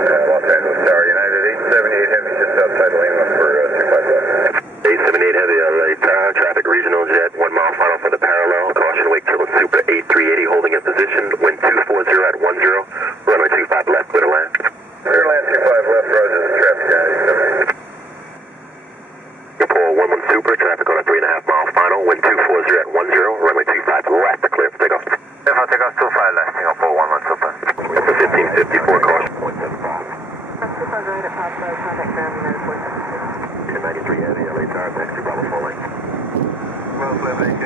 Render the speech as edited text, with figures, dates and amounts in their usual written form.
Los Angeles Tower, United 878 Heavy, just outside Lima for 25 left. 878 Heavy, LA Tower, traffic regional jet, 1 mile final for the parallel, caution wake till Super 8380 holding in position, wind 240 at 10, runway 25 left, clear to land. Clear land 25 left, roger the traffic, guys. Singapore 11 Super, traffic on a 3.5 mile final, wind 240 at 10, runway 25 left, clear for takeoff. Clear for takeoff 25 left, Singapore 11 Super. 1554, caution. Super great at Pop contact ground airport. 93 Heavy, LA Tower, next to Bravo 4 lane. Well, 11,